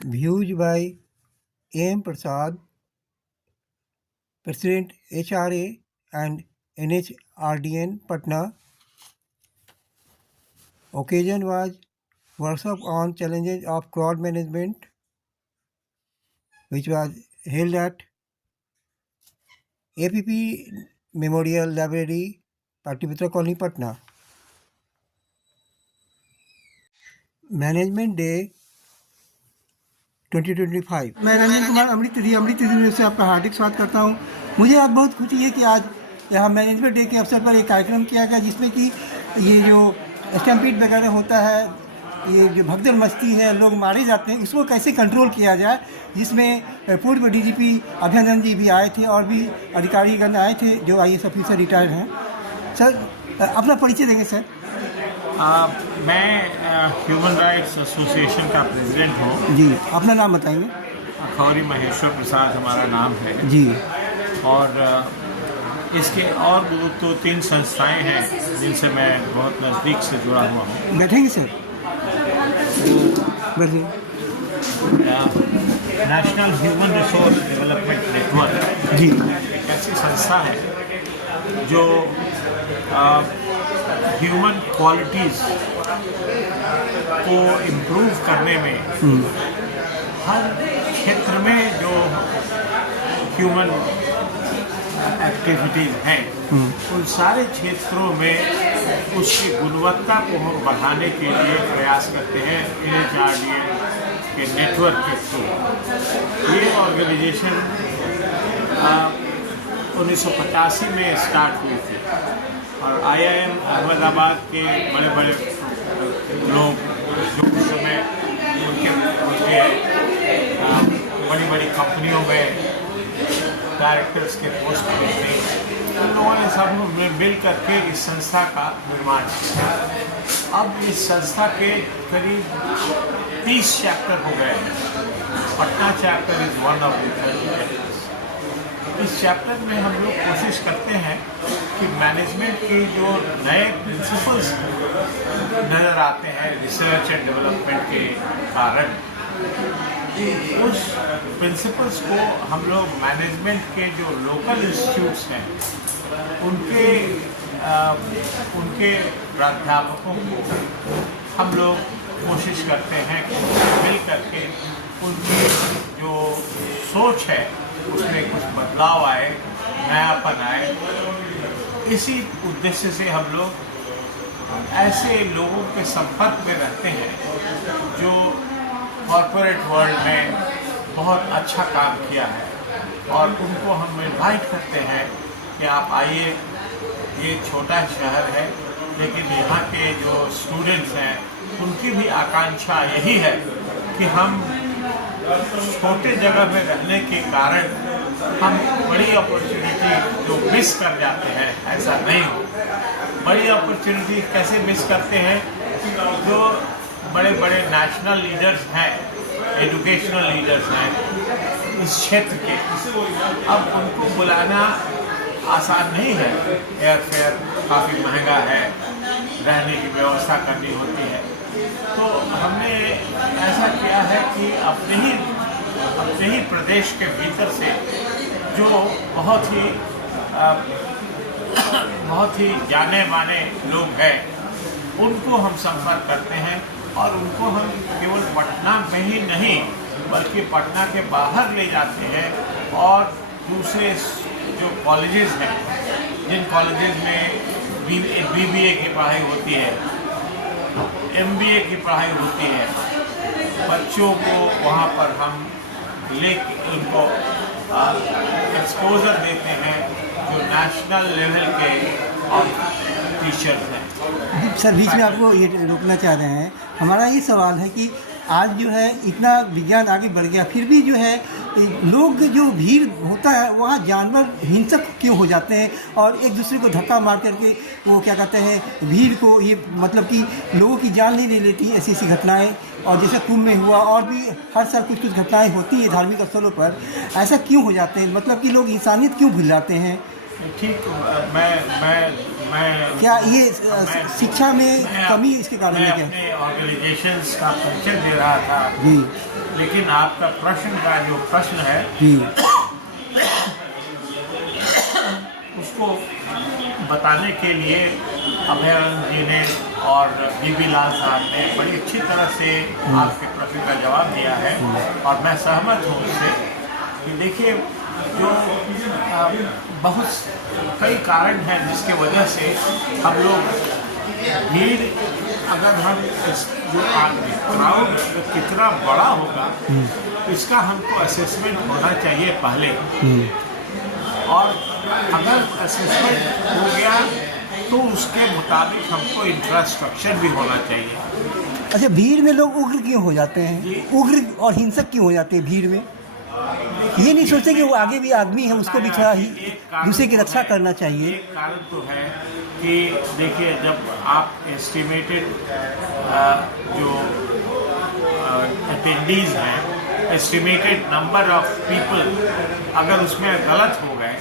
Views by A.M. Prasad, President HRA and NHRDN Patna. Occasion was workshop on challenges of crowd management, which was held at APP Memorial Library, Patipatra Colony, Patna. Management day 2025। मैं रंजन कुमार अमृत से आपका हार्दिक स्वागत करता हूं। मुझे आज बहुत खुशी है कि आज यहाँ मैनेजमेंट डे के अवसर पर एक कार्यक्रम किया गया, जिसमें कि ये जो स्टैम्पीड वगैरह होता है, ये जो भगदड़ मस्ती है, लोग मारे जाते हैं, इसको कैसे कंट्रोल किया जाए, जिसमें पूर्व डीजीपी अभिनंदन जी भी आए थे और भी अधिकारीगण आए थे जो IAS ऑफिसर रिटायर्ड हैं। सर, अपना परिचय देंगे सर? मैं ह्यूमन राइट्स एसोसिएशन का प्रेसिडेंट हूँ। जी, अपना नाम बताएंगे? खौरी महेश्वर प्रसाद हमारा नाम है जी। और इसके और दो तीन संस्थाएं हैं जिनसे मैं बहुत नज़दीक से जुड़ा हुआ हूँ। बैठेंगे सर? बैठिए। National Human Resource Development Network ji एक ऐसी संस्था है जो ह्यूमन क्वालिटीज़ को इम्प्रूव करने में हर क्षेत्र में जो ह्यूमन एक्टिविटीज़ हैं उन सारे क्षेत्रों में उसकी गुणवत्ता को हम बढ़ाने के लिए प्रयास करते हैं। NHRDN के नेटवर्क के थ्रू ये ऑर्गेनाइजेशन 1985 में स्टार्ट हुई थी और IIM अहमदाबाद के बड़े बड़े लोग जो उस समय उनके बड़ी बड़ी कंपनियों में डायरेक्टर्स के पोस्ट पर थे, उन लोगों ने सब मिल करके इस संस्था का निर्माण किया। अब इस संस्था के करीब 30 चैप्टर हो गए हैं। Patna chapter is one of the इस चैप्टर में हम लोग कोशिश करते हैं कि मैनेजमेंट की जो नए प्रिंसिपल्स नज़र आते हैं रिसर्च एंड डेवलपमेंट के कारण, उस प्रिंसिपल्स को हम लोग मैनेजमेंट के जो लोकल इंस्टीट्यूट्स हैं उनके प्राध्यापकों को हम लोग कोशिश करते हैं कि मिल करके उनकी जो सोच है उसमें कुछ बदलाव आए, नयापन आए। इसी उद्देश्य से हम लोग ऐसे लोगों के संपर्क में रहते हैं जो कॉरपोरेट वर्ल्ड में बहुत अच्छा काम किया है और उनको हम इनवाइट करते हैं कि आप आइए। ये छोटा शहर है लेकिन यहाँ के जो स्टूडेंट्स हैं उनकी भी आकांक्षा यही है कि हम छोटे जगह में रहने के कारण हम बड़ी अपॉर्चुनिटी जो मिस कर जाते हैं, ऐसा नहीं हो। बड़ी अपॉर्चुनिटी कैसे मिस करते हैं? जो बड़े बड़े नेशनल लीडर्स हैं, एजुकेशनल लीडर्स हैं इस क्षेत्र के, अब उनको बुलाना आसान नहीं है। एयरफेयर काफ़ी महंगा है, रहने की व्यवस्था करनी होती है। तो हमने ऐसा किया है कि अपने ही प्रदेश के भीतर से जो बहुत ही जाने माने लोग हैं उनको हम संपर्क करते हैं और उनको हम केवल पटना में ही नहीं बल्कि पटना के बाहर ले जाते हैं और दूसरे जो कॉलेजेस हैं, जिन कॉलेजेस में BBA की पढ़ाई होती है, MBA की पढ़ाई होती है, बच्चों को वहाँ पर हम उनको एक्सपोजर देते हैं जो नेशनल लेवल के और टीचर्स हैं। सर, बीच में आपको ये रोकना चाह रहे हैं। हमारा ये सवाल है कि आज जो है इतना विज्ञान आगे बढ़ गया, फिर भी जो है लोग जो भीड़ होता है वहाँ जानवर हिंसक क्यों हो जाते हैं और एक दूसरे को धक्का मार करके वो क्या कहते हैं भीड़ को, ये मतलब कि लोगों की जान नहीं ले लेती ऐसी ऐसी घटनाएं। और जैसे कुंभ में हुआ और भी हर साल कुछ कुछ घटनाएं होती हैं धार्मिक स्थलों पर, ऐसा क्यों हो जाते हैं? मतलब कि लोग इंसानियत क्यों भूल जाते हैं? ठीक, मैं क्या ये शिक्षा में कमी इसके कारण है क्या? अपने ऑर्गेनाइजेशंस का परिचय दे रहा था जी। लेकिन आपका प्रश्न का जो प्रश्न है जी उसको बताने के लिए अभयानंद जी ने और बीबी लाल साहब ने बड़ी अच्छी तरह से आपके प्रश्न का जवाब दिया है और मैं सहमत हूँ उससे कि देखिए जो बहुत कई कारण हैं जिसके वजह से हम लोग भीड़ अगर हम जो क्राउड कितना बड़ा होगा इसका हमको असेसमेंट होना चाहिए पहले और अगर असेसमेंट हो गया तो उसके मुताबिक हमको इंफ्रास्ट्रक्चर भी होना चाहिए। अच्छा, भीड़ में लोग उग्र क्यों हो जाते हैं, जी। उग्र और हिंसक क्यों हो जाते हैं भीड़ में? ये नहीं सोचते कि वो आगे भी आदमी है, उसको भी थोड़ा ही दूसरे की रक्षा करना चाहिए। एक कारण तो है कि देखिए जब आप एस्टिमेटेड जो अटेंडीज हैं एस्टिमेटेड नंबर ऑफ पीपल अगर उसमें गलत हो गए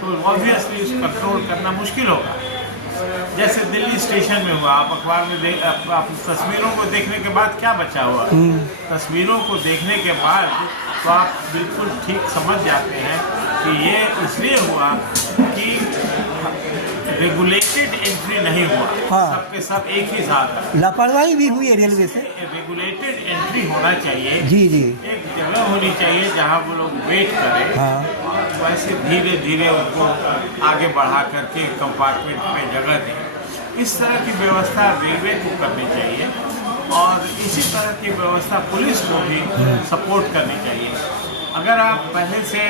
तो ऑब्वियसली उस कंट्रोल करना मुश्किल होगा। जैसे दिल्ली स्टेशन में हुआ, आप अखबार में आप तस्वीरों को देखने के बाद क्या बचा हुआ, तस्वीरों को देखने के बाद तो आप बिल्कुल ठीक समझ जाते हैं कि ये इसलिए हुआ कि रेगुलेटेड एंट्री नहीं हुआ। हाँ। सबके सब एक ही साथ है। लापरवाही भी हुई है रेलवे से। रेगुलेटेड एंट्री होना चाहिए। जी जी। एक जगह होनी चाहिए जहाँ वो लोग वेट करें। हाँ। और वैसे धीरे धीरे उनको आगे बढ़ा करके कंपार्टमेंट में जगह दें। इस तरह की व्यवस्था रेलवे को करनी चाहिए और इसी तरह की व्यवस्था पुलिस को भी सपोर्ट करनी चाहिए। अगर आप पहले से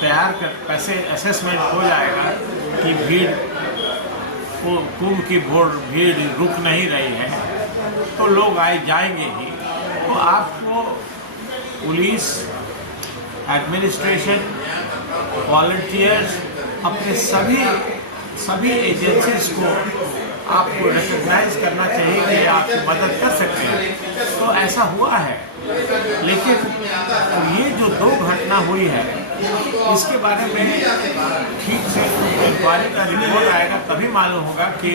तैयार कर पैसे असेसमेंट हो जाएगा कि भीड़ को कुंभ की भीड़ रुक नहीं रही है तो लोग आए जाएंगे ही। तो आपको पुलिस, एडमिनिस्ट्रेशन, वॉलंटियर्स अपने सभी एजेंसीज को आपको रिकग्नाइज करना चाहिए कि आपकी मदद कर सकते हैं। तो ऐसा हुआ है, लेकिन ये जो 2 घटना हुई है इसके बारे में ठीक से इंक्वायरी का रिपोर्ट आएगा तभी मालूम होगा कि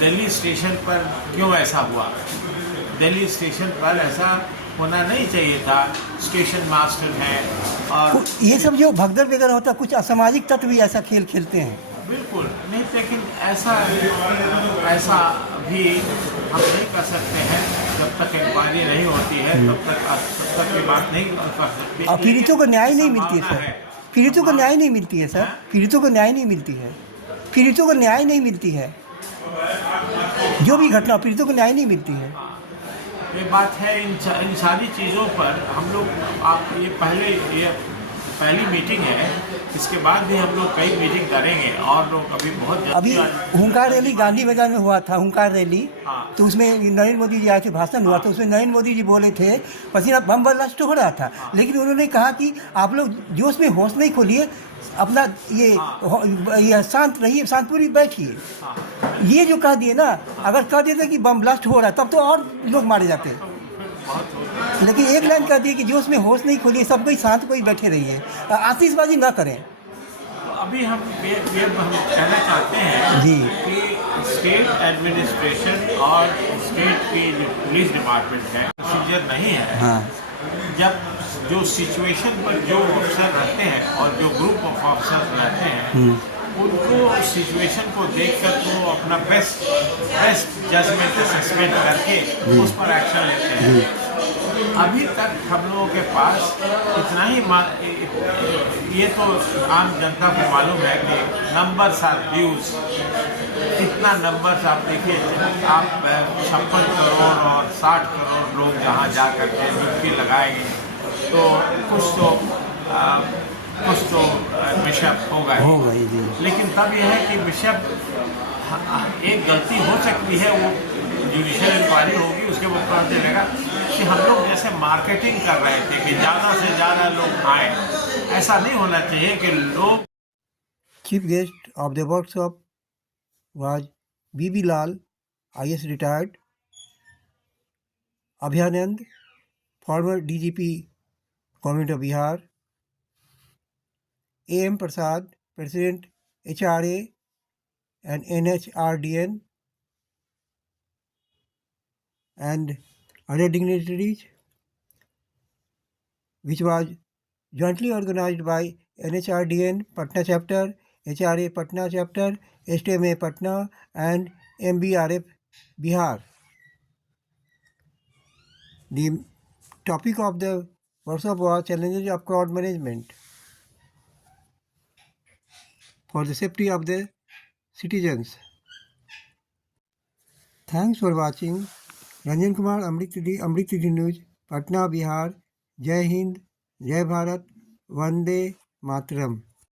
दिल्ली स्टेशन पर क्यों ऐसा हुआ। दिल्ली स्टेशन पर ऐसा होना नहीं चाहिए था। स्टेशन मास्टर हैं और ये सब जो भगदड़ वगैरह होता है, कुछ असामाजिक तत्व भी ऐसा खेल खेलते हैं। बिल्कुल नहीं, लेकिन ऐसा भी हम नहीं कर सकते हैं। जब तक इंक्वायरी नहीं होती है तब तक की बात नहीं कर सकते। और पीड़ितों को न्याय नहीं मिलती है सर। पीड़ितों को न्याय नहीं मिलती है सर। पीड़ितों को न्याय नहीं मिलती है। पीड़ितों को न्याय नहीं मिलती है। जो भी घटना, पीड़ितों को न्याय नहीं मिलती है। ये बात है। इन सारी चीज़ों पर हम लोग आप ये पहली मीटिंग है। इसके बाद भी हम लोग कई मीटिंग करेंगे और लोग बहुत अभी हुंकार रैली गांधी मैदान में हुआ था, हुंकार रैली। हाँ। तो उसमें नरेंद्र मोदी जी आए थे, भाषण हुआ था। उसमें नरेंद्र मोदी जी बोले थे, पसीना बम बर्दाश्त हो रहा था, लेकिन उन्होंने कहा कि आप लोग जोश में होश नहीं खोलिए, अपना ये शांत रहिए, शांतपूर्वक बैठिए। ये जो कह दिए ना, अगर कह देते कि बम ब्लास्ट हो रहा है तब तो और लोग मारे जाते। लेकिन एक लाइन कह दी कि जोश में होश नहीं खोलिए, सब कोई शांत कोई बैठे रहिए, आतिशबाजी ना करें। अभी हम कहना चाहते हैं जी कि स्टेट एडमिनिस्ट्रेशन और स्टेट की जो पुलिस डिपार्टमेंट है प्रोसीजर नहीं है। हाँ। जब जो सिचुएशन पर जो अफसर रहते हैं और जो ग्रुप ऑफ ऑफिसर रहते हैं उनको सिचुएशन को देखकर तो अपना बेस्ट जजमेंट असेसमेंट करके उस पर एक्शन लेते हैं। अभी तक हम लोगों के पास इतना ही ये तो आम जनता को मालूम है कि नंबर्स आर ड्यूज। इतना नंबर्स आप देखिए, आप 56 करोड़ और 60 करोड़ लोग जहाँ जा करके डुबकी लगाएंगे तो कुछ तो मिशअप होगा ही। लेकिन तब यह है कि मिशअप एक गलती हो सकती है, वो जुडिशियल इंक्वायरी होगी, उसके बाद पता चलेगा कि हम लोग जैसे मार्केटिंग कर रहे थे कि ज़्यादा से ज़्यादा लोग आए। ऐसा नहीं होना चाहिए कि लोग। Chief guest of the workshop was B.B. Lal, IS retired, Abhayanand, former DGP, Government of Bihar, A.M. Prasad, President, HRA and NHRDN, and other dignitaries. which was jointly organized by NHRDN Patna chapter, HRA Patna chapter, STMA Patna and MBRF Bihar. The topic of the workshop was challenges of crowd management for the safety of the citizens. Thanks for watching. Ranjan Kumar, Amrit Tidhi News, Patna, Bihar. Jai Hind, Jai Bharat, Vande Mataram.